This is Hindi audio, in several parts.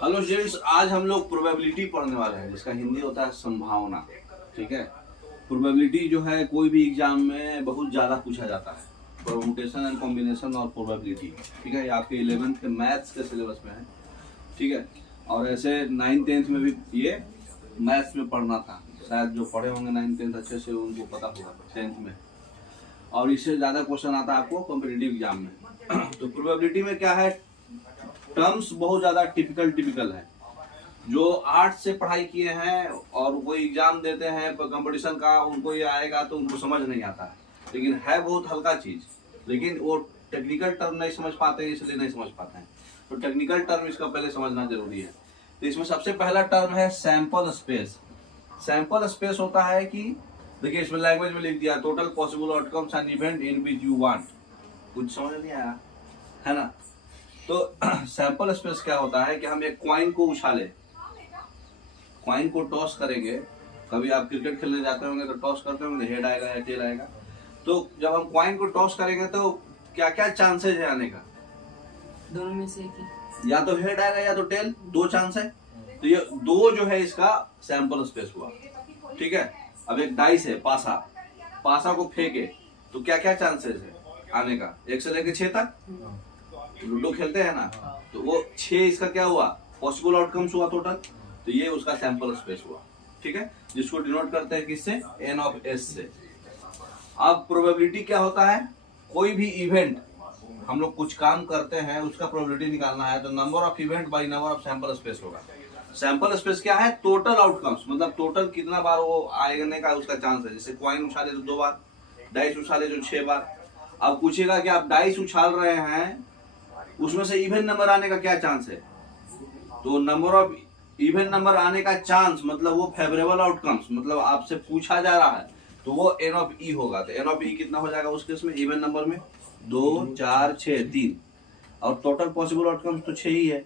हेलो स्टूडेंट्स, आज हम लोग प्रोबेबिलिटी पढ़ने वाले हैं जिसका हिंदी होता है संभावना। ठीक है। प्रोबेबिलिटी जो है कोई भी एग्जाम में बहुत ज़्यादा पूछा जाता है। परम्यूटेशन एंड कॉम्बिनेशन और प्रोबेबिलिटी। ठीक है, ये आपके 11th के मैथ्स के सिलेबस में है। ठीक है, और ऐसे 9th 10th में भी ये मैथ्स में पढ़ना था। शायद जो पढ़े होंगे 9th 10th अच्छे से उनको पता होगा 10th में। और इससे ज़्यादा क्वेश्चन आता है आपको कॉम्पिटिटिव एग्जाम में। तो प्रोबेबिलिटी में क्या है, टर्म्स बहुत ज़्यादा टिपिकल है। जो आर्ट्स से पढ़ाई किए हैं और कोई एग्जाम देते हैं कंपटीशन का, उनको ये आएगा तो उनको समझ नहीं आता है, लेकिन है बहुत हल्का चीज। लेकिन वो टेक्निकल टर्म नहीं समझ पाते हैं, इसलिए नहीं समझ पाते हैं। तो टेक्निकल टर्म इसका पहले समझना जरूरी है। तो इसमें सबसे पहला टर्म है सैंपल स्पेस। सैंपल स्पेस होता है कि देखिए, इसमें लैंग्वेज में लिख दिया total possible outcomes and event in which you want. कुछ समझ नहीं आया है ना। तो सैंपल स्पेस क्या होता है कि हम एक कॉइन को उछाले, कॉइन को टॉस करेंगे। कभी आप क्रिकेट खेलने जाते होंगे तो टॉस करते होंगे, हेड आएगा या टेल आएगा। तो जब हम कॉइन को टॉस करेंगे तो क्या क्या चांसेस है आने का? दोनों में से एक, या तो हेड आएगा या तो टेल, दो चांस है। तो ये दो जो है इसका सैंपल स्पेस हुआ। ठीक है। अब एक डाइस है पासा, पासा को फेंके तो क्या क्या चांसेस है आने का? 1 से लेकर 6 तक लूडो खेलते हैं ना, तो वो 6 इसका क्या हुआ, पॉसिबल आउटकम्स हुआ टोटल। तो ये उसका सैंपल स्पेस हुआ। ठीक है, जिसको डिनोट करते हैं किससे? n ऑफ s से। अब प्रोबेबिलिटी क्या होता है, कोई भी इवेंट हम लोग कुछ काम करते हैं उसका प्रोबेबिलिटी निकालना है, तो number of event by number of sample space होगा। सैंपल स्पेस क्या है? टोटल आउटकम्स, मतलब टोटल कितना बार वो आने का उसका चांस है। जैसे कॉइन उछाले तो 2 बार, डाइस उछाले तो 6 बार। अब पूछेगा कि आप डाइस उछाल रहे हैं, उसमें से इवन नंबर आने का क्या चांस है? तो नंबर ऑफ इवन नंबर आने का चांस मतलब वो फेवरेबल आउटकम्स, मतलब आपसे पूछा जा रहा है तो वो n ऑफ e होगा। तो n ऑफ e कितना हो जाएगा उस केस में? इवन नंबर में 2 4 6 3, और टोटल पॉसिबल आउटकम्स तो 6 ही है,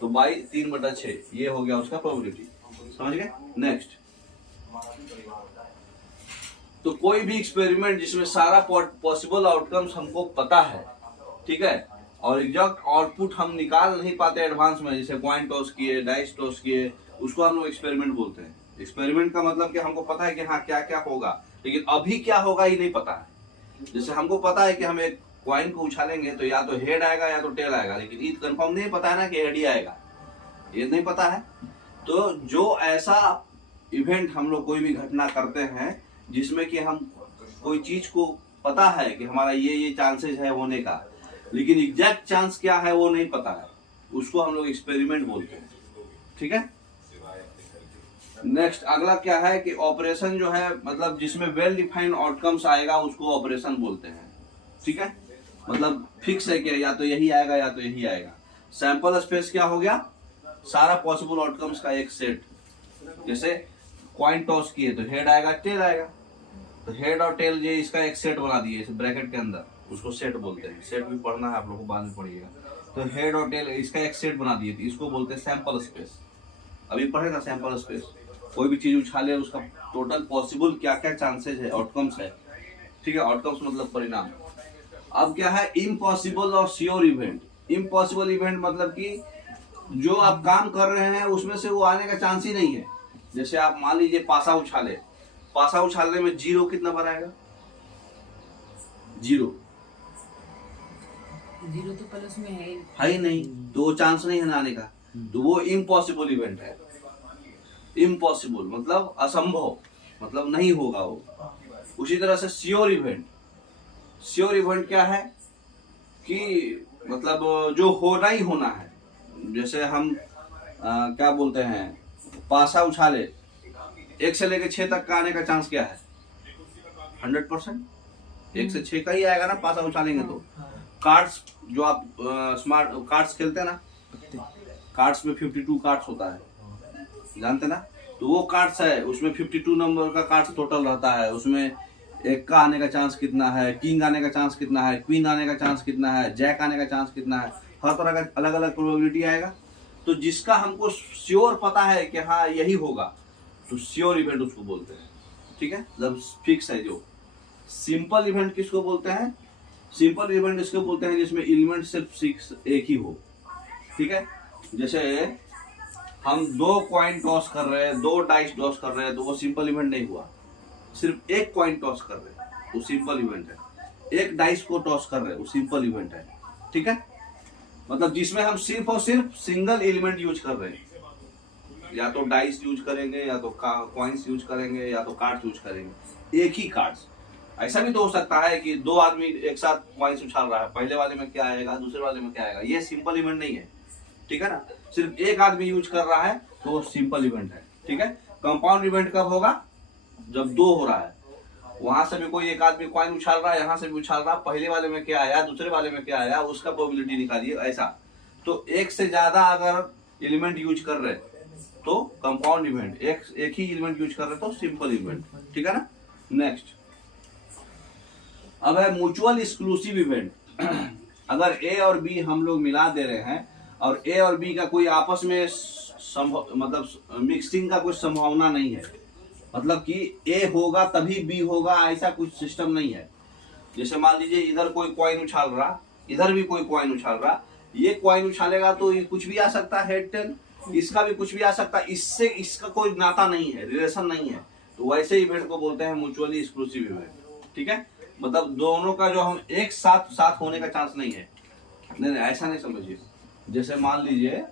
तो बाई 3/6 ये हो गया उसका प्रोबेबिलिटी। समझ गए? नेक्स्ट, तो कोई भी एक्सपेरिमेंट जिसमें सारा पॉसिबल आउटकम्स हमको पता है, ठीक है, और एग्जैक्ट आउटपुट हम निकाल नहीं पाते एडवांस में, जैसे कॉइन टॉस किए, डाइस टॉस किए, उसको हम लोग एक्सपेरिमेंट बोलते हैं। एक्सपेरिमेंट का मतलब कि हमको पता है कि हाँ क्या क्या होगा, लेकिन अभी क्या होगा ये नहीं पता है। जैसे हमको पता है कि हम एक कॉइन को उछालेंगे तो या तो हेड आएगा या तो टेल आएगा, लेकिन ये कंफर्म नहीं पता है ना कि हेड ही आएगा, ये नहीं पता है। तो जो ऐसा इवेंट हम लोग कोई भी घटना करते हैं जिसमें कि हम कोई चीज को पता है कि हमारा ये चांसेस है होने का, लेकिन एग्जैक्ट चांस क्या है वो नहीं पता है, उसको हम लोग एक्सपेरिमेंट बोलते हैं। ठीक है। नेक्स्ट अगला क्या है कि ऑपरेशन जो है, मतलब जिसमें वेल डिफाइंड आउटकम्स आएगा उसको ऑपरेशन बोलते हैं। ठीक है, मतलब फिक्स है कि या तो यही आएगा या तो यही आएगा। सैंपल स्पेस क्या हो गया? सारा पॉसिबल आउटकम्स का एक सेट। जैसे कॉइन टॉस किए तो हेड आएगा टेल आएगा, तो हेड और टेल ये इसका एक सेट बना दिए ब्रैकेट के अंदर, उसको सेट बोलते हैं। सेट भी पढ़ना है आप लोगों को, बाद में पढ़िएगा। तो हेड और टेल इसका एक सेट बना दिए, इसको बोलते हैं सैंपल स्पेस। अभी पढ़ेगा सैंपल स्पेस, कोई भी चीज उछाले उसका टोटल पॉसिबल क्या क्या चांसेस है, आउटकम्स है। ठीक है, आउटकम्स मतलब परिणाम। अब क्या है? इम्पॉसिबल और श्योर इवेंट। इम्पॉसिबल इवेंट मतलब कि जो आप काम कर रहे हैं उसमें से वो आने का चांस ही नहीं है। जैसे आप मान लीजिए पासा उछाले, पासा उछालने में 0 कितना बार आएगा? 0 तो प्लस में है ही नहीं, तो चांस नहीं है ना आने का, तो वो इम्पॉसिबल इवेंट है। इम्पॉसिबल मतलब असंभव, मतलब नहीं होगा वो। उसी तरह से श्योर इवेंट। श्योर इवेंट क्या है कि मतलब जो होना ही होना है। जैसे हम क्या बोलते हैं, पासा उछाले 1 से लेकर 6 तक का आने का चांस क्या है? 100%। 1 से 6 का ही आएगा ना पासा उछालेंगे तो। कार्ड्स जो आप स्मार्ट कार्ड्स खेलते हैं ना, कार्ड्स में 52 कार्ड्स होता है, जानते ना। तो वो कार्ड्स है, उसमें 52 नंबर का कार्ड्स टोटल रहता है। उसमें 1 का आने का चांस कितना है, किंग आने का चांस कितना है, क्वीन आने का चांस कितना है, जैक आने का चांस कितना है, हर तरह का अलग अलग प्रोबेबिलिटी आएगा। तो जिसका हमको श्योर पता है कि हाँ यही होगा, तो श्योर इवेंट उसको बोलते हैं। ठीक है, जब फिक्स है। जो सिंपल इवेंट किसको बोलते हैं? सिंपल इवेंट इसको बोलते हैं जिसमें एलिमेंट सिर्फ 6 एक ही हो। ठीक है, जैसे हम 2 कॉइन टॉस कर रहे हैं, 2 डाइस टॉस कर रहे हैं, तो वो सिंपल इवेंट नहीं हुआ। सिर्फ 1 कॉइन टॉस कर रहे हैं, वो सिंपल इवेंट है। 1 डाइस को टॉस कर रहे हैं, वो सिंपल इवेंट है। ठीक है, मतलब जिसमें हम सिर्फ और सिर्फ सिंगल एलिमेंट यूज कर रहे हैं, या तो डाइस यूज करेंगे, या तो कॉइन्स यूज करेंगे, या तो कार्ड्स यूज करेंगे, एक ही कार्ड्स। ऐसा भी तो हो सकता है कि 2 आदमी एक साथ कॉइन्स उछाल रहा है, पहले वाले में क्या आएगा, दूसरे वाले में क्या आएगा, ये सिंपल इवेंट नहीं है। ठीक है ना, सिर्फ एक आदमी यूज कर रहा है तो वो सिंपल इवेंट है। ठीक है, कंपाउंड इवेंट कब होगा, जब 2 हो रहा है, वहां से भी कोई एक आदमी कॉइन उछाल रहा है, यहाँ से भी उछाल रहा है, पहले वाले में क्या आया, दूसरे वाले में क्या आया, उसका प्रोबेबिलिटी निकालिए। ऐसा तो एक से ज्यादा अगर एलिमेंट यूज कर रहे तो कंपाउंड इवेंट, एक ही एलिमेंट यूज कर रहे तो सिंपल इवेंट। ठीक है ना। नेक्स्ट अब है म्यूचुअल एक्सक्लूसिव इवेंट। अगर ए और बी हम लोग मिला दे रहे हैं और ए और बी का कोई आपस में मतलब मिक्सिंग का कोई संभावना नहीं है, मतलब कि ए होगा तभी बी होगा, ऐसा कुछ सिस्टम नहीं है। जैसे मान लीजिए इधर कोई कॉइन उछाल रहा, इधर भी कोई कॉइन उछाल रहा, ये कॉइन उछालेगा तो ये कुछ भी आ सकता है, हेड टेल, इसका भी कुछ भी आ सकता है, इससे इसका कोई नाता नहीं है, रिलेशन नहीं है, तो वैसे इवेंट को बोलते हैं म्यूचुअली एक्सक्लूसिव इवेंट। ठीक है, मतलब दोनों का जो हम एक साथ होने का चांस नहीं है। नहीं ऐसा नहीं समझिए। जैसे मान लीजिए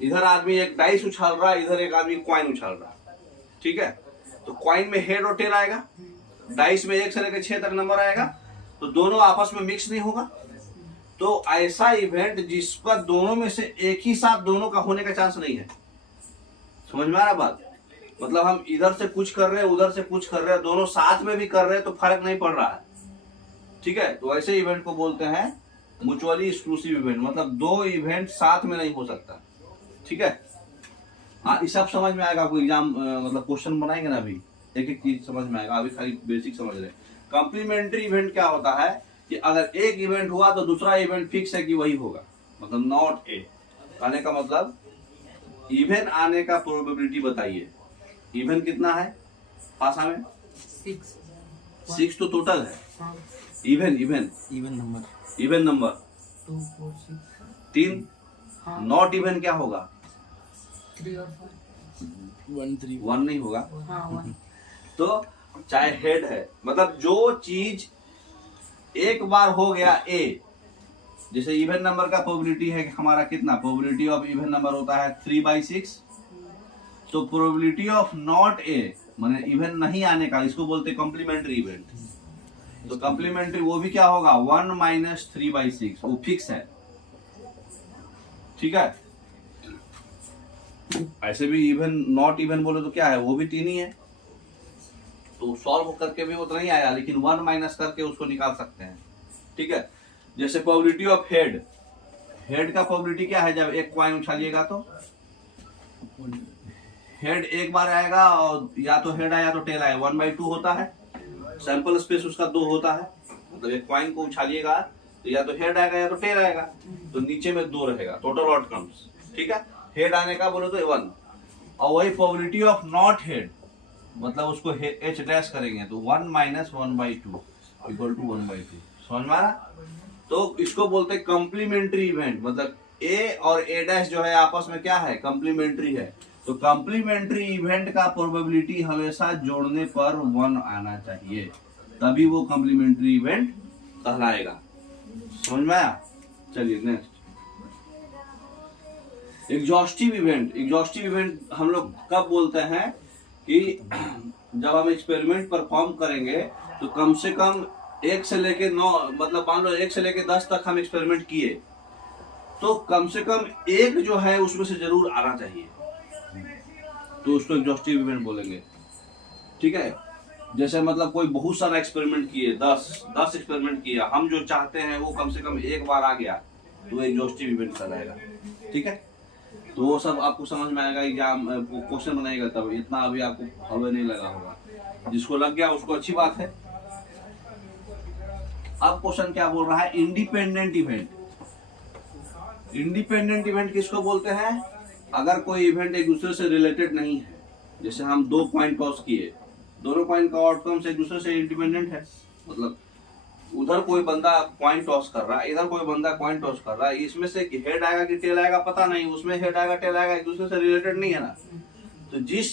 इधर आदमी एक डाइस उछाल रहा है, इधर एक आदमी कॉइन उछाल रहा है। ठीक है, तो कॉइन में हेड और टेल आएगा, डाइस में 1 से लेकर 6 तक नंबर आएगा, तो दोनों आपस में मिक्स नहीं होगा। तो ऐसा इवेंट जिसका दोनों में से एक ही साथ दोनों का होने का चांस नहीं है। समझ में आ रहा बात, मतलब हम इधर से कुछ कर रहे हैं, उधर से कुछ कर रहे हैं, दोनों साथ में भी कर रहे हैं तो फर्क नहीं पड़ रहा है। ठीक है, तो ऐसे इवेंट को बोलते हैं म्यूचुअली एक्सक्लूसिव इवेंट, मतलब 2 इवेंट साथ में नहीं हो सकता। ठीक है, ये सब समझ में आएगा। आपको एग्जाम मतलब क्वेश्चन बनाएंगे ना, अभी एक एक चीज समझ में आएगा, अभी खाली बेसिक समझ रहे। कॉम्प्लीमेंट्री इवेंट क्या होता है कि अगर एक इवेंट हुआ तो दूसरा इवेंट फिक्स है कि वही होगा, मतलब नॉट ए। कहने का मतलब इवन आने का प्रोबेबिलिटी बताइए। इवन कितना है भाषा में? 6 तो टोटल है। Even number 2 4 6 3। नॉट इवन क्या होगा? 3 और 4 1 नहीं होगा। हाँ 1। तो चाहे हेड है, मतलब जो चीज एक बार हो गया ए, जैसे इवन नंबर का प्रोबेबिलिटी है कि हमारा कितना, प्रोबेबिलिटी ऑफ इवन नंबर होता है 3/6, तो प्रोबेबिलिटी ऑफ नॉट ए माने इवन नहीं आने का, इसको बोलते हैं कॉम्प्लीमेंट्री इवेंट। तो कॉम्प्लीमेंट्री वो भी क्या होगा, 1 - 3/6, वो फिक्स है। ठीक है, ऐसे भी इवन नॉट इवन बोले तो क्या है, वो भी 3 ही है, तो सॉल्व करके भी उतना ही आया, लेकिन 1 माइनस करके उसको निकाल सकते हैं। ठीक है, जैसे प्रोबेबिलिटी ऑफ हेड का प्रोबेबिलिटी क्या है, जब एक कॉइन उछालिएगा तो हेड एक बार आएगा, और या तो हेड आया तो टेल आया, 1/2 होता है। सैंपल स्पेस उसका 2 होता है, मतलब एक कॉइन को उछालिएगा तो या तो हेड आएगा या तो टेल आएगा, तो नीचे में 2 रहेगा, टोटल आउटकम्स। ठीक है, हेड आने का बोलो तो 1, और वही प्रोबेबिलिटी ऑफ नॉट हेड, मतलब उसको h डैश करेंगे तो 1 - 1/2 इक्वल टू 1/2। समझ में आ रहा? तो इसको बोलते हैं कॉम्प्लीमेंट्री इवेंट, मतलब ए और ए डैश जो है आपस में क्या है, कॉम्प्लीमेंट्री है। तो कॉम्प्लीमेंट्री इवेंट का प्रोबेबिलिटी हमेशा जोड़ने पर 1 आना चाहिए, तभी वो कॉम्प्लीमेंट्री इवेंट कहलाएगा। समझ में आया? चलिए नेक्स्ट, एग्जॉस्टिव इवेंट हम लोग कब बोलते हैं कि जब हम एक्सपेरिमेंट परफॉर्म करेंगे तो कम से कम 1 से लेके 9, मतलब मान लो 1 से लेके 10 तक हम एक्सपेरिमेंट किए, तो कम से कम एक जो है उसमें से जरूर आना चाहिए, तो उसको एग्जॉस्टिव इवेंट बोलेंगे। ठीक है, जैसे मतलब कोई बहुत सारा एक्सपेरिमेंट किए, 10 एक्सपेरिमेंट किया, हम जो चाहते हैं वो कम से कम एक बार आ गया, तो एग्जॉस्टिव इवेंट कहलाएगा। ठीक है, तो वो सब आपको समझ में आएगा, एग्जाम क्वेश्चन बनाएगा तब, इतना अभी आपको हवा नहीं लगा होगा, जिसको लग गया उसको अच्छी बात है। अब क्वेश्चन क्या बोल रहा है, इंडिपेंडेंट इवेंट किसको बोलते हैं, अगर कोई इवेंट एक दूसरे से रिलेटेड नहीं है। जैसे हम 2 कॉइन टॉस किए, दोनों कॉइन का आउटकम एक दूसरे से इंडिपेंडेंट है, मतलब उधर कोई बंदा कॉइन टॉस कर रहा है, इधर कोई बंदा कॉइन टॉस कर रहा है, इसमें से हेड आएगा कि टेल आएगा पता नहीं, उसमें हेड आएगा टेल आएगा, एक दूसरे से रिलेटेड नहीं है ना। तो जिस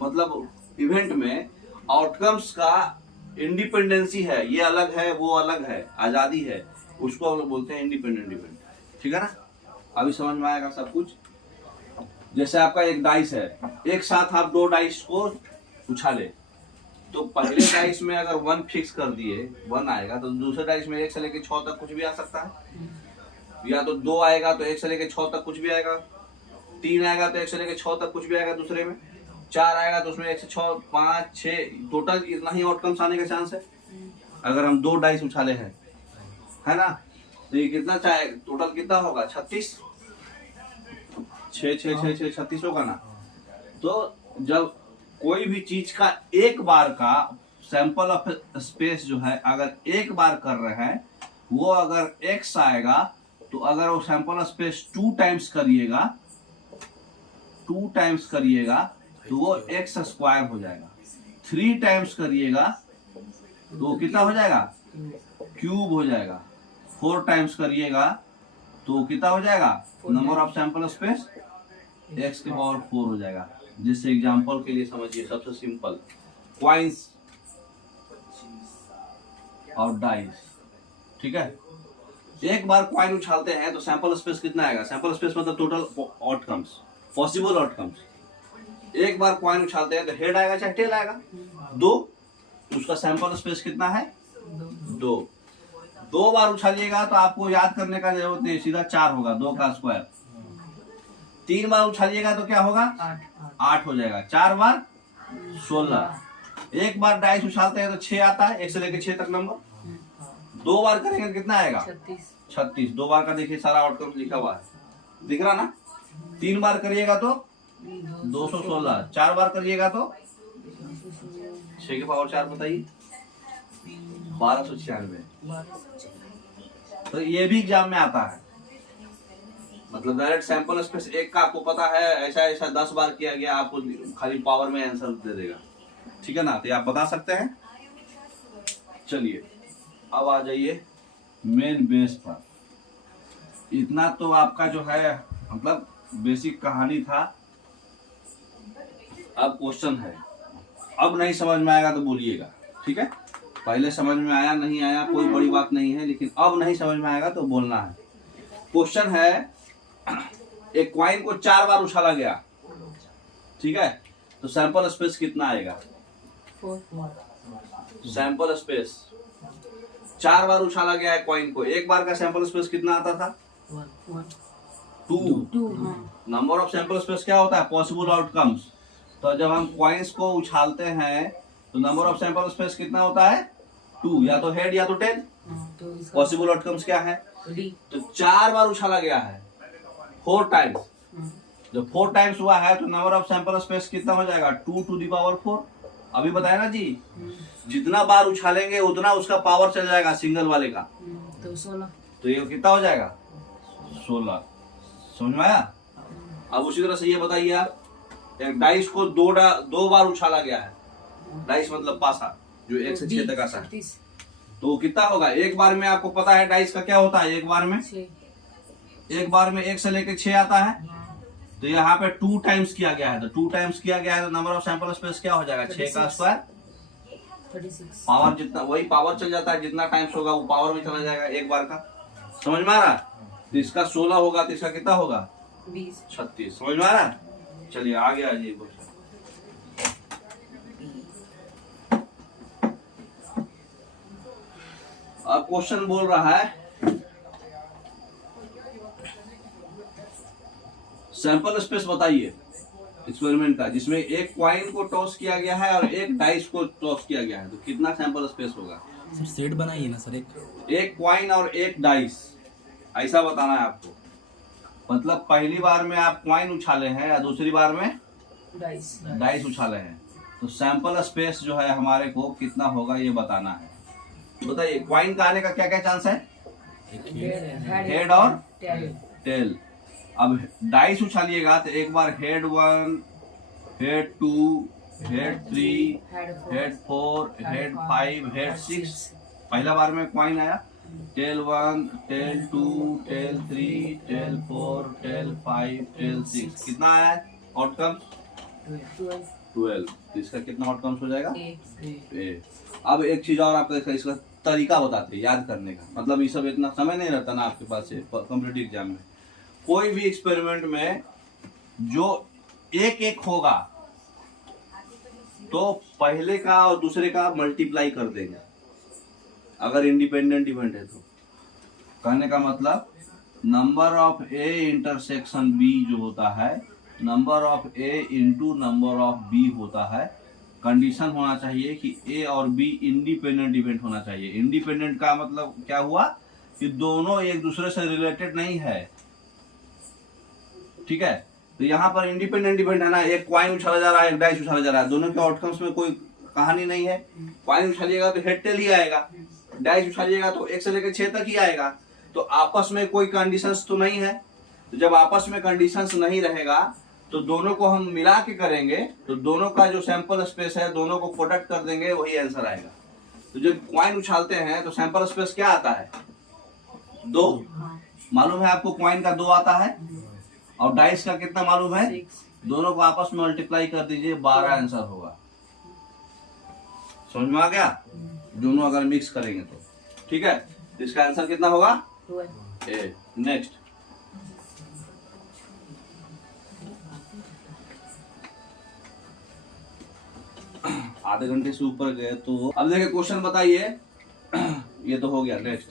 मतलब इवेंट में आउटकम्स का इंडिपेंडेंसी है, ये अलग है वो अलग है, आजादी है, उसको हम लोग बोलते हैं इंडिपेंडेंट इवेंट। ठीक है ना, अभी समझ में आएगा सब कुछ। जैसे आपका एक डाइस है, एक साथ आप 2 डाइस को उछाले, तो पहले डाइस में अगर 1 फिक्स कर दिए 1 आएगा, तो दूसरे डाइस में 1 से लेकर 6 तक कुछ भी आ सकता है, या तो 2 आएगा तो 1 से लेकर 6 तक कुछ भी आएगा, 3 आएगा तो 1 से लेकर 6 तक कुछ भी आएगा दूसरे में, 4 आएगा तो उसमें 1 से 6 5 6 टोटल इतना ही आउटकम्स आने का चांस है अगर हम 2 डाइस उछाले हैं, है ना। तो ये कितना चाहे टोटल कितना होगा 36, 6 6 6 6 36 होगा ना। तो जब कोई भी चीज का एक बार का सैंपल ऑफ स्पेस जो है अगर एक बार कर रहे हैं, वो अगर x आएगा, तो अगर वो सैंपल ऑफ स्पेस 2 टाइम्स करिएगा तो वो x स्क्वायर हो जाएगा, 3 टाइम्स करिएगा तो कितना हो जाएगा क्यूब हो जाएगा, 4 टाइम्स करिएगा तो कितना हो जाएगा number of sample space x के पावर 4 हो जाएगा। जिससे एग्जांपल के लिए समझिए, सबसे सिंपल कॉइन्स और डाइस। ठीक है, एक बार कॉइन उछालते हैं तो सैंपल स्पेस कितना आएगा, सैंपल स्पेस मतलब टोटल आउटकम्स, पॉसिबल आउटकम्स। एक बार कॉइन उछालते हैं तो हेड आएगा चाहे टेल आएगा, 2, उसका सैंपल स्पेस कितना है 2 बार उछालिएगा तो आपको याद करने का जरूरत नहीं, सीधा 4 होगा, 2 का स्क्वायर। 3 बार उछालिएगा तो क्या होगा 8 हो जाएगा, 4 बार 16। एक बार डाइस उछालते हैं तो 6 आता है, 1 से लेकर 6 तक नंबर। 2 बार करेंगे तो कितना आएगा 36। 2 बार का देखिए सारा आउटकम लिखा हुआ है, दिख रहा ना। 3 बार करिएगा तो 216, 4 बार करिएगा तो 6 के पावर 4 बताइए 1296। तो ये भी एग्जाम में आता है, मतलब डायरेक्ट सैंपल स्पेस एक का आपको पता है, ऐसा ऐसा 10 बार किया गया, आपको खाली पावर में आंसर दे देगा। ठीक है ना, तो आप बता सकते हैं। चलिए अब आ जाइए मेन बेस पर। इतना तो आपका जो है मतलब बेसिक कहानी था। अब क्वेश्चन है, अब नहीं समझ में आएगा तो बोलिएगा, ठीक है। पहले समझ में आया नहीं आया कोई बड़ी बात नहीं है, लेकिन अब नहीं समझ में आएगा तो बोलना है। क्वेश्चन है, एक कॉइन को 4 बार उछाला गया, ठीक है, तो सैंपल स्पेस कितना आएगा। सैंपल स्पेस 4 बार उछाला गया है कॉइन को, एक बार का सैंपल स्पेस कितना आता था 2। नंबर ऑफ सैंपल स्पेस क्या होता है पॉसिबल आउटकम्स। तो जब हम कॉइन्स को उछालते हैं तो नंबर ऑफ सैंपल स्पेस कितना होता है 2, या तो हेड या तो टेल। पॉसिबल आउटकम्स क्या है, तो 4 बार उछाला गया है 4 टाइम्स। जब 4 टाइम्स हुआ है तो नंबर ऑफ सैंपल स्पेस कितना हो जाएगा 2 टू द पावर 4। अभी बताया ना जी, जितना बार उछालेंगे उतना उसका पावर चल जाएगा सिंगल वाले का, तो 16। तो ये कितना हो जाएगा 16। समझ में आया। अब उसी तरह से ये बताइए आप, एक डाइस को 2 बार उछाला गया है, डाइस मतलब पासा जो 1 से 6 तक आता है, तो कितना होगा। एक बार में आपको पता है डाइस का क्या होता है, एक बार में 1 से लेकर 6 आता है, तो यहाँ पे 2 टाइम्स किया गया है, तो 2 टाइम्स किया गया है तो नंबर ऑफ सैंपल स्पेस क्या हो जाएगा 6 का स्क्वायर। 36 पावर जितना वही पावर चल जाता है, जितना टाइम्स होगा वो पावर में चला जाएगा एक बार का। समझ में आ रहा। तो इसका 16 होगा तो इसका कितना होगा 36। समझ में आ रहा। चलिए आगे आ जाइए। अब क्वेश्चन बोल रहा है सैंपल स्पेस बताइए एक्सपेरिमेंट का, जिसमें एक कॉइन को टॉस किया गया है और एक डाइस को टॉस किया गया है, तो कितना सैंपल स्पेस होगा। सर सेट बनाइए ना सर, एक कॉइन और एक डाइस, ऐसा बताना है आपको। मतलब पहली बार में आप कॉइन उछाले हैं या दूसरी बार में डाइस उछाले हैं, तो सैंपल स्पेस जो है हमारे को कितना होगा ये बताना है। बताइए कॉइन का आने का क्या क्या चांस है, हेड और टेल। अब डाइस उछालिएगा तो एक बार head 1, head 2, head 3, head 4, head 5, head 6, पहला बार में क्वाइन आया, tail 1, tail 2, tail 3, tail 4, tail 5, tail 6, कितना आया आउटकम? 12। तो इसका कितना आउटकम्स हो जाएगा? 8। अब एक चीज और आपका इसका तरीका बताते हैं याद करने का, मतलब ये सब इतना समय नहीं रहता ना आपके पास कॉम्पिटिटिव एग्जाम में। कोई भी एक्सपेरिमेंट में जो एक एक होगा तो पहले का और दूसरे का मल्टीप्लाई कर देंगे अगर इंडिपेंडेंट इवेंट है तो। कहने का मतलब number of A intersection B जो होता है, number of A into number of B होता है। कंडीशन होना चाहिए कि ए और बी इंडिपेंडेंट इवेंट होना चाहिए। इंडिपेंडेंट का मतलब क्या हुआ कि दोनों एक दूसरे से रिलेटेड नहीं है, ठीक है। तो यहाँ पर इंडिपेंडेंट इवेंट है ना, एक क्वाइन उछाला जा रहा है, एक डाइस उछाला जा रहा है, दोनों के आउटकम्स में कोई कहानी नहीं है। क्वाइन उछालिएगा तो हेड टेल ही आएगा, डाइस उछालिएगा तो 1 से लेकर 6 तक ही आएगा। तो आपस में कोई कंडीशंस तो नहीं है। तो जब आपस में कंडीशंस नहीं रहेगा तो दोनों को हम मिला के करेंगे तो दोनों का जो सैंपल स्पेस है दोनों को प्रोडक्ट कर देंगे, वही आंसर आएगा। तो जब क्वाइन उछालते हैं तो सैंपल स्पेस क्या आता है? 2। मालूम है आपको क्वाइन का 2 आता है और डाइस का कितना मालूम है? 6। दोनों को आपस में मल्टीप्लाई कर दीजिए, 12 आंसर होगा। समझ में आ गया? दोनों अगर मिक्स करेंगे तो ठीक है। तो इसका आंसर कितना होगा? 12। नेक्स्ट, आधे घंटे से ऊपर गए तो अब देखिए क्वेश्चन बताइए। ये तो हो गया। नेक्स्ट,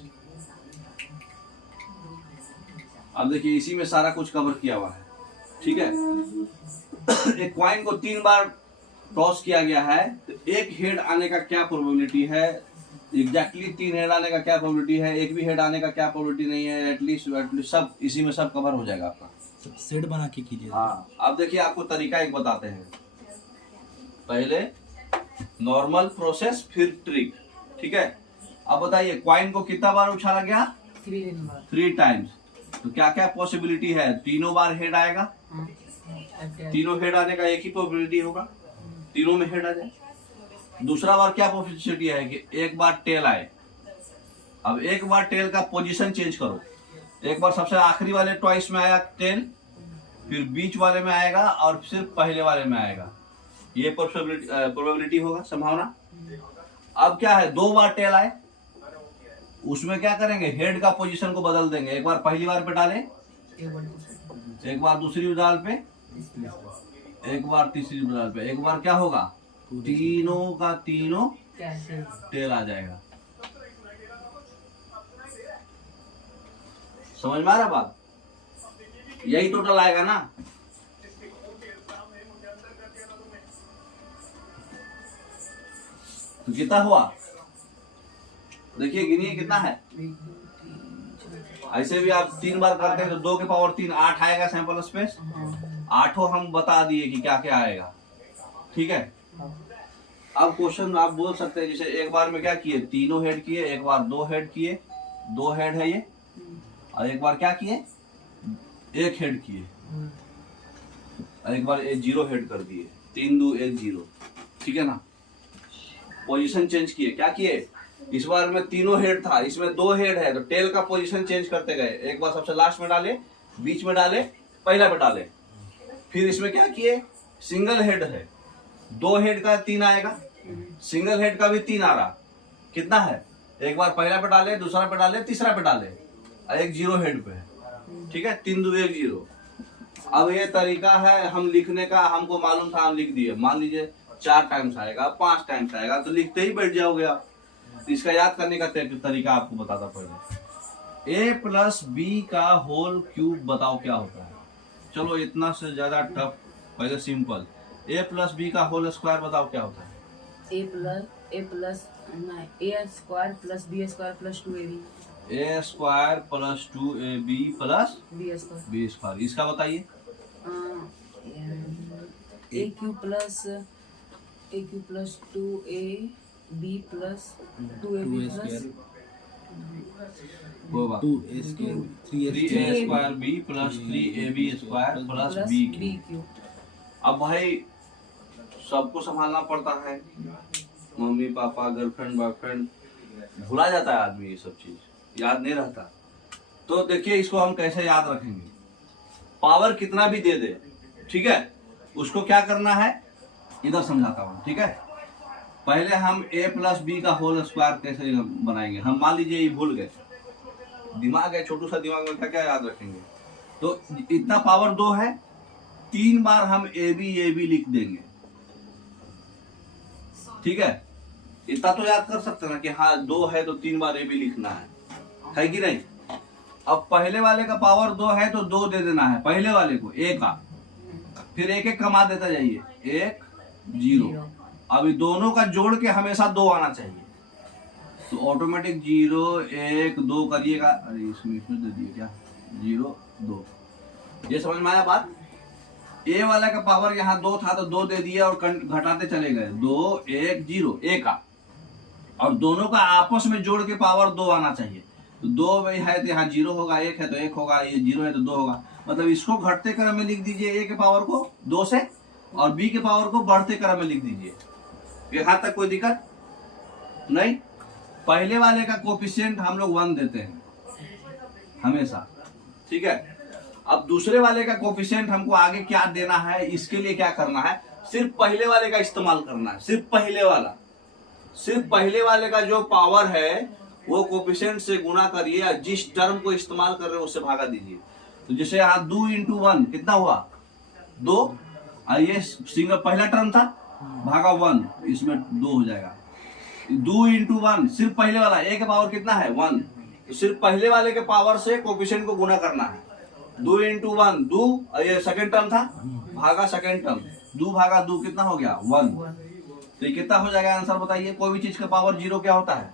अब देखिए इसी में सारा कुछ कवर किया हुआ है, ठीक है। एक क्वाइन को 3 बार टॉस किया गया है तो एक हेड आने का क्या प्रोबेबिलिटी है? एग्जैक्टली 3 हेड आने का क्या प्रोबेबिलिटी है? एक भी हेड आने का क्या प्रोबेबिलिटी नहीं है? एटलीस्ट सब इसी में सब कवर हो जाएगा आपका। सब सेट बना के कीजिए। हाँ, अब देखिए आपको तरीका एक बताते हैं। पहले नॉर्मल प्रोसेस फिर ट्रिक, ठीक है। अब बताइए क्वाइन को कितना बार उछाला गया? 3 टाइम्स। तो क्या क्या पॉसिबिलिटी है? तीनों बार हेड आएगा, तीनों हेड आने का एक ही प्रोबेबिलिटी होगा, तीनों में हेड आ जाए। दूसरा बार क्या पॉसिबिलिटी है कि एक बार टेल आए। अब एक बार टेल का पोजीशन चेंज करो। एक बार सबसे आखिरी वाले ट्वाइस में आया टेल, फिर बीच वाले में आएगा और सिर्फ पहले वाले में आएगा। ये प्रोबेबिलिटी होगा, संभावना। अब क्या है, 2 बार टेल आए, उसमें क्या करेंगे? हेड का पोजीशन को बदल देंगे। एक बार पहली बार पे डाले, एक बार दूसरी उड़ाल पे, एक बार तीसरी उड़ाल पे। एक बार क्या होगा? तीनों का तीनों टेल आ जाएगा। समझ में आ रहा बात? यही टोटल आएगा ना। तो कितना हुआ? देखिए गिनिए कितना है। ऐसे भी आप 3 बार करते हैं तो 2 के पावर 3 8 आएगा सैंपल स्पेस। 8 हम बता दिए कि क्या क्या आएगा, ठीक है। अब क्वेश्चन आप बोल सकते हैं जैसे एक बार में क्या किए? तीनों हेड किए, एक बार 2 हेड किए, 2 हेड है ये, और एक बार क्या किए? 1 हेड किए, और एक बार 0 हेड कर दिए। 3 2 1 0, ठीक है ना। पोजीशन चेंज किए, क्या किए? इस बार में तीनों हेड था, इसमें 2 हेड है तो टेल का पोजीशन चेंज करते गए। एक बार सबसे लास्ट में डाले, बीच में डाले, पहला पे डाले। फिर इसमें क्या किए? सिंगल हेड है, 2 हेड का 3 आएगा, सिंगल हेड का भी 3 आ रहा। कितना है? एक बार पहला पे डाले, दूसरा पे डाले, तीसरा पे डाले, और एक 0 हेड पे है, ठीक है। 3 2 1 0। अब ये तरीका है हम लिखने का, हमको मालूम था, हम लिख दिए। मान लीजिए 4 टाइम्स आएगा, 5 टाइम्स आएगा, तो लिखते ही बैठ जाओगे आप। इसका याद करने का तरीका आपको बताता पहले। a प्लस बी का होल क्यूब बताओ क्या होता है? चलो इतना से ज्यादा टफ, पहले सिंपल। a प्लस बी का होल स्क्वायर बताओ क्या होता है? a square plus b square plus 2ab। a square plus 2ab plus b square. इसका बताइए। a cube plus 2ab plus 2ab plus 2a square 3a square b plus 3ab square plus b cube. अब भाई सबको संभालना पड़ता है, मम्मी पापा, गर्लफ्रेंड, बॉयफ्रेंड, भुला जाता है आदमी, ये सब चीज याद नहीं रहता। तो देखिए इसको हम कैसे याद रखेंगे। पावर कितना भी दे दे, ठीक है, उसको क्या करना है, इधर समझाता हूँ, ठीक है। पहले हम a प्लस बी का होल स्क्वायर कैसे बनाएंगे। हम मान लीजिए ये भूल गए, दिमाग है छोटू सा दिमाग में, क्या याद रखेंगे। तो इतना पावर 2 है, 3 बार हम ए बी लिख देंगे, ठीक है। इतना तो याद कर सकते ना कि हाँ 2 है तो 3 बार ए बी लिखना है कि नहीं। अब पहले वाले का पावर 2 है तो 2 दे देना है पहले वाले को, ए का, फिर एक एक कमा देता जाइए, 1 0। अब दोनों का जोड़ के हमेशा 2 आना चाहिए, तो ऑटोमेटिक 0 1 2 करिएगा। अरे इसमें दे दिए क्या, 0 2। ये समझ में आया बात। ए वाला का पावर यहाँ 2 था तो 2 दे दिया और घटाते चले गए, 2 1 0 ए का, और दोनों का आपस में जोड़ के पावर 2 आना चाहिए। तो 2 है तो यहाँ 0 होगा, 1 है तो 1 होगा, ये 0 है तो 2 होगा। मतलब इसको घटते क्रम में लिख दीजिए ए के पावर को 2 से, और बी के पावर को बढ़ते क्रम में लिख दीजिए। यहाँ तक कोई दिक्कत नहीं। पहले वाले का कोफिशिएंट हम लोग 1 देते हैं हमेशा, ठीक है। अब दूसरे वाले का कोफिशिएंट हमको आगे क्या देना है, इसके लिए क्या करना है, सिर्फ पहले वाले का इस्तेमाल करना है। सिर्फ पहले वाले का जो पावर है वो कोफिशिएंट से गुणा करिए, या जिस टर्म को इस्तेमाल कर रहे हो उससे भागा दीजिए। तो जैसे यहाँ 2 × 1 कितना हुआ 2, और ये सिंगल पहला टर्म था, भागा 1, इसमें 2 हो जाएगा। 2 × 1 सिर्फ पहले वाला, ए का पावर कितना है 1, तो सिर्फ पहले वाले के पावर से कोफिशिएंट को गुणा करना है। 2 × 1 2, और ये सेकंड टर्म था, भागा सेकंड टर्म, 2 भागा 2 कितना हो गया 1। तो ये कितना हो जाएगा आंसर बताइए। कोई भी चीज का पावर 0 क्या होता है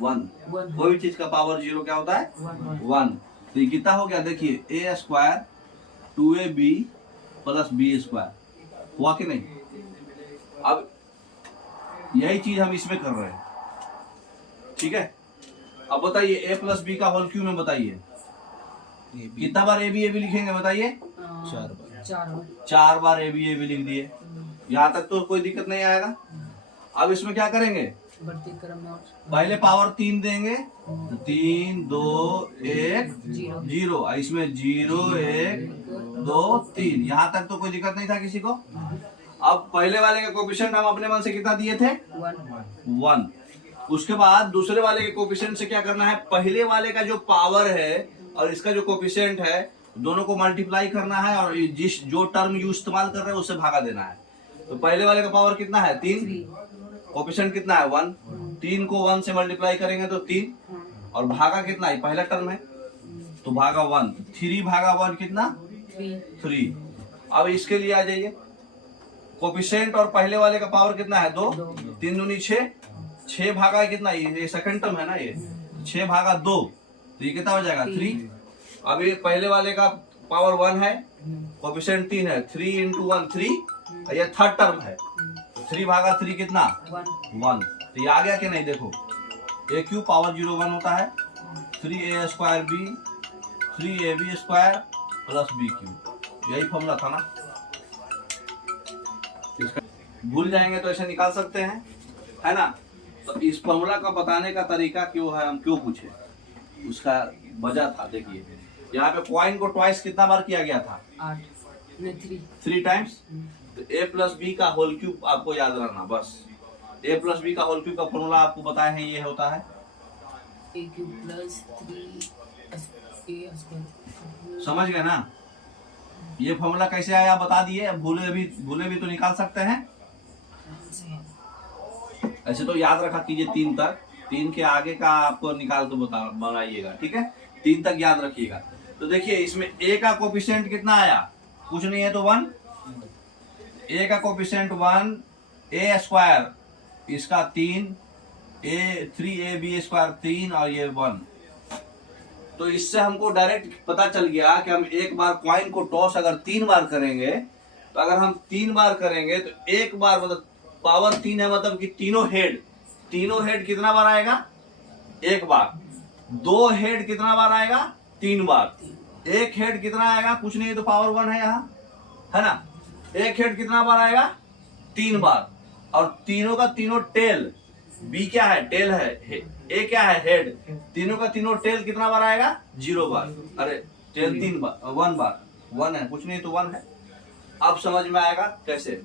1। कोई भी चीज का पावर 0 क्या होता है 1। तो ये कितना हो गया, देखिए a square 2ab plus B square हुआ कि नहीं। अब यही चीज हम इसमें कर रहे हैं, ठीक है। अब बताइए a प्लस बी का होल क्यूब में बताइए कितना बार ए बी लिखेंगे बताइए। 4 बार ए बी लिख दिए, यहाँ तक तो कोई दिक्कत नहीं आएगा। अब इसमें क्या करेंगे, बढ़ते क्रम में पहले पावर 3 देंगे, 3 2 1 0, इसमें 0 1 2 3, यहाँ तक तो कोई दिक्कत नहीं था किसी को। अब पहले वाले का कोफिशिएंट हम अपने मन से कितना दिए थे 1। उसके बाद दूसरे वाले के कोफिशिएंट से क्या करना है, पहले वाले का जो पावर है और इसका जो कोफिशिएंट है दोनों को मल्टीप्लाई करना है, और जो टर्म यू इस्तेमाल कर रहे हैं उससे भागा देना है। तो पहले वाले का पावर कितना है 3, कोफिशिएंट कितना है 1, 3 को 1 से मल्टीप्लाई करेंगे तो 3, और भागा कितना है, पहला टर्म है तो भागा 1, 3 भागा 1 कितना 3। अब इसके लिए आ जाइए, कोफिशिएंट और पहले वाले का पावर कितना है 2, 3 दूनी 6, 6 भागा कितना, ये सेकंड टर्म है ना, ये 6 भागा 2, तो ये कितना हो जाएगा 3। अब ये पहले वाले का पावर 1 है, कोफिशिएंट 3 है, 3 × 1 3, और ये थर्ड टर्म है, 3 भागा 3 कितना 1। तो ये आ गया कि नहीं, देखो ए क्यू पावर 0 1 होता है, 3a square B 3ab square plus B cube, यही फॉर्मूला था ना। भूल जाएंगे तो ऐसे निकाल सकते हैं, है ना। तो इस फॉर्मूला का बताने का तरीका क्यों है, हम क्यों पूछे, उसका वजह था। देखिए यहाँ पे कॉइन को ट्वाइस कितना बार किया गया था 3 टाइम्स। तो a प्लस बी का होल क्यूब आपको याद रखना बस। a प्लस बी का होल क्यूब का फॉर्मूला आपको बताए हैं, ये होता है a cube plus 3a square. समझ गए ना। ये फॉर्मूला कैसे आया बता दिए, भूले भी तो निकाल सकते हैं। ऐसे तो याद रखा कीजिए 3 तक, 3 के आगे का आपको निकाल के बनाइएगा, ठीक है। 3 तक याद रखिएगा। तो देखिए इसमें a का कोफिशिएंट कितना आया, कुछ नहीं है तो 1, a का कोफिशिएंट 1, a स्क्वायर इसका 3, 3ab स्क्वायर 3, और ये 1। तो इससे हमको डायरेक्ट पता चल गया कि हम एक बार कॉइन को टॉस अगर 3 बार करेंगे, तो अगर हम 3 बार करेंगे तो एक बार मतलब पावर 3 है, मतलब कि तीनों हेड कितना बार आएगा, एक बार। 2 हेड कितना बार आएगा 3 बार। 1 हेड कितना आएगा, कुछ नहीं है तो पावर 1 है यहाँ, है ना। 1 हेड कितना बार आएगा 3 बार, और तीनों का तीनों टेल बी क्या है, टेल है, ए क्या है, हेड। तीनों का तीनों टेल कितना बार आएगा, 0 बार। अरे टेल 3 बार, 1 बार, 1 है, कुछ नहीं तो 1 है। अब समझ में आएगा कैसे।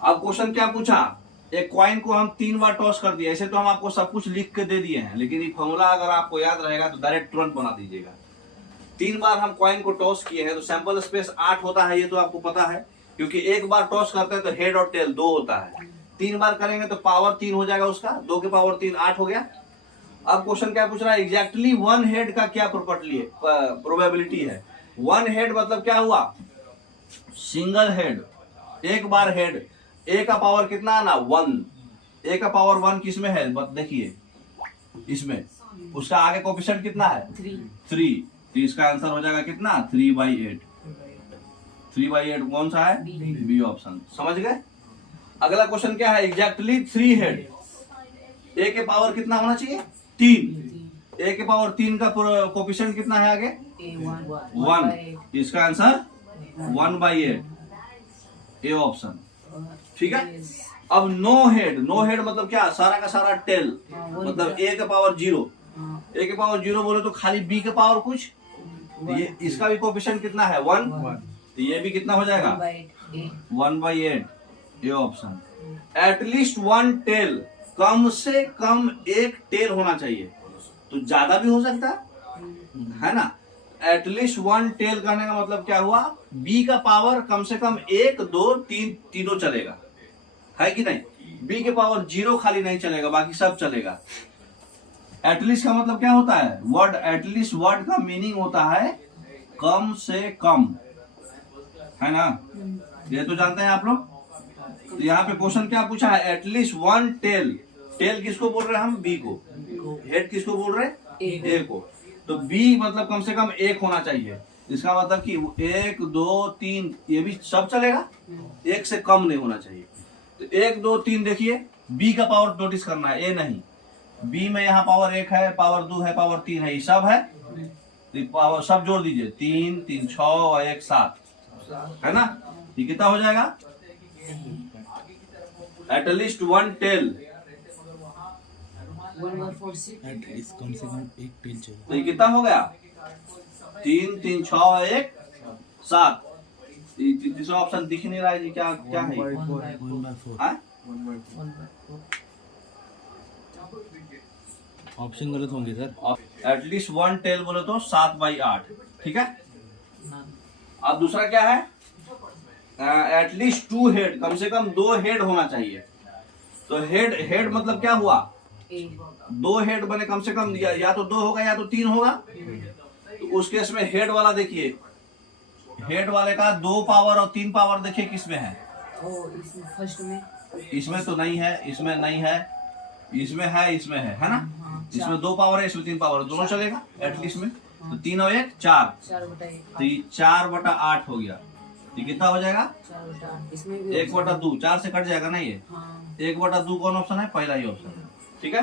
अब क्वेश्चन क्या पूछा, एक कॉइन को हम 3 बार टॉस कर दिया। ऐसे तो हम आपको सब कुछ लिख के दे दिए हैं, लेकिन ये फॉर्मूला अगर आपको याद रहेगा तो डायरेक्ट तुरंत बना दीजिएगा। 3 बार हम कॉइन को टॉस किए हैं तो सैंपल स्पेस 8 होता है, ये तो आपको पता है, क्योंकि एक बार टॉस करते हैं तो हेड और टेल 2 होता है। 3 बार करेंगे तो पावर 3 हो जाएगा उसका, 2 के पावर 3 8 हो गया। अब क्वेश्चन क्या पूछ रहा है, एग्जैक्टली 1 हेड का क्या प्रॉपर्टी है, प्रोबेबिलिटी है। 1 हेड मतलब क्या हुआ, सिंगल हेड, एक बार हेड। ए का पावर कितना आना, 1। ए का पावर 1 किसमें है, देखिए इसमें, उसका आगे कोएफिशिएंट कितना है, 3। तो इसका आंसर हो जाएगा कितना, 3/8। 3/8 कौन सा है, बी ऑप्शन। समझ गए। अगला क्वेश्चन क्या है, एग्जैक्टली 3 हेड। ए के पावर कितना होना चाहिए, 3। ए के पावर 3 का कोएफिशिएंट कितना है आगे, 1। इसका आंसर 1/8, ए ऑप्शन। ठीक है। अब नो हेड, नो हेड मतलब क्या, सारा का सारा टेल, मतलब ए के पावर 0। ए के पावर 0 बोले तो खाली बी के पावर कुछ, तो ये इसका भी कोएफिशिएंट कितना है, 1। तो ये भी कितना हो जाएगा, 1/8, ये ऑप्शन। एटलीस्ट 1 टेल, कम से कम एक टेल होना चाहिए, तो ज्यादा भी हो सकता है ना। एटलीस्ट 1 टेल कहने का मतलब क्या हुआ, बी का पावर कम से कम 1 2 3 तीनों चलेगा, है कि नहीं। बी के पावर 0 खाली नहीं चलेगा, बाकी सब चलेगा। एटलीस्ट का मतलब क्या होता है, वर्ड, एटलीस्ट वर्ड का मीनिंग होता है कम से कम, है ना, ये तो जानते हैं आप लोग। तो यहाँ पे क्वेश्चन क्या पूछा है, एटलीस्ट 1 टेल। टेल किसको बोल रहे हैं हम, बी को। हेड किसको बोल रहे हैं, ए को। तो बी मतलब कम से कम 1 होना चाहिए। इसका मतलब कि 1 2 3 ये भी सब चलेगा, 1 से कम नहीं होना चाहिए। तो 1 2 3 देखिए, बी का पावर नोटिस करना है, ए नहीं। बी में यहाँ पावर 1 है, पावर 2 है, पावर 3 है, ये सब है, तो पावर सब जोड़ दीजिए, 3 3 6 और 1 7, है ना। ये कितना हो जाएगा, एटलीस्ट 1 टेल, 1/4 कम से कम एक टेल चाहिए। तो ये कितना हो गया, 3 3 6 और 1 7। तीसरा ऑप्शन दिख नहीं रहा है जी, क्या क्या है, 1/4 ऑप्शन गलत होंगे सर। एटलीस्ट 1 टेल बोले तो 7/8, ठीक है। अब दूसरा क्या है, एटलीस्ट 2 हेड, कम से कम 2 हेड होना चाहिए। तो हेड, हेड मतलब क्या हुआ, 2 हेड बने कम से कम, या तो 2 होगा या तो 3 होगा। तो उस केस में हेड वाला देखिए, हेड वाले का 2 पावर और 3 पावर देखिए किसमें है, फर्स्ट में, इसमें तो नहीं है, इसमें नहीं है, इसमें है ना। इसमें 2 पावर है, इसमें 3 पावर, दोनों चलेगा एटलीस्ट में। तो 3 और 1 4, तो 4/8 हो गया। ये कितना हो जाएगा, 1/2, 4 से कट जाएगा ना ये, 1/2 कौन ऑप्शन है, पहला ही ऑप्शन है, ठीक है।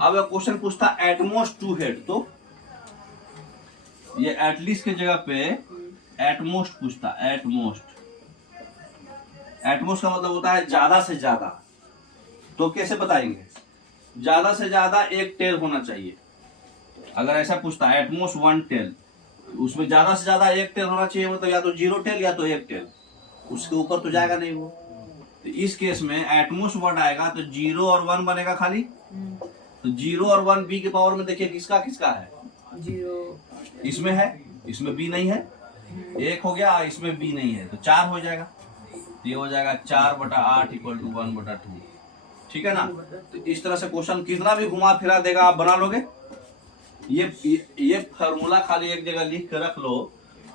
अब क्वेश्चन पूछता एटमोस्ट 2 हेड, तो ये एटलीस्ट के जगह पे एटमोस्ट पूछता, एटमोस्ट। एटमोस्ट का मतलब होता है ज्यादा से ज्यादा। तो कैसे बताएंगे, ज्यादा से ज्यादा 1 टेल होना चाहिए। अगर ऐसा पूछता है एटमोस्ट 1 टेल, उसमें ज्यादा से ज्यादा 1 टेल होना चाहिए, मतलब या तो 0 टेल या तो 1 टेल, उसके ऊपर तो जाएगा नहीं वो। तो इस केस में एटमोस्ट वर्ड आएगा तो 0 और 1 बनेगा खाली। तो 0 और 1 बी के पावर में देखिए किसका किसका है, 0 इसमें है, इसमें बी नहीं है, 1 हो गया, इसमें बी नहीं है, तो 4 हो जाएगा। ये हो जाएगा 4/8 = 1/2, ठीक है ना। तो इस तरह से क्वेश्चन कितना भी घुमा फिरा देगा, आप बना लोगे। ये फार्मूला खाली एक जगह लिख के रख लो,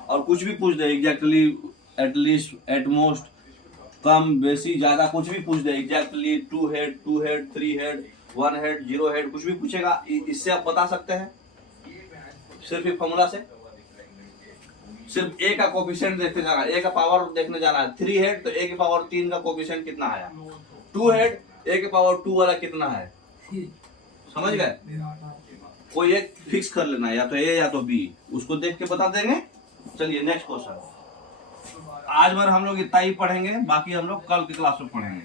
और कुछ भी पूछ दे, एग्जैक्टली, एटलीस्ट, एटमोस्ट, कम बेसी ज्यादा, कुछ भी पूछ दे, exactly 2 head 3 head 1 head 0 head, कुछ भी पूछेगा, इससे आप बता सकते हैं सिर्फ एक फार्मूला से। सिर्फ ए का कोएफिशिएंट देखते जाना, ए का पावर देखने जाना है। 3 हेड तो ए के पावर 3 का कोएफिशिएंट कितना आया, 2 हेड ए के पावर 2 वाला कितना है, समझ गए। कोई एक फिक्स कर लेना, या तो ए या तो बी, उसको देख के बता देंगे। चलिए नेक्स्ट क्वेश्चन। आज भर हम लोग इतना ही पढ़ेंगे, बाकी हम लोग कल की क्लास में पढ़ेंगे।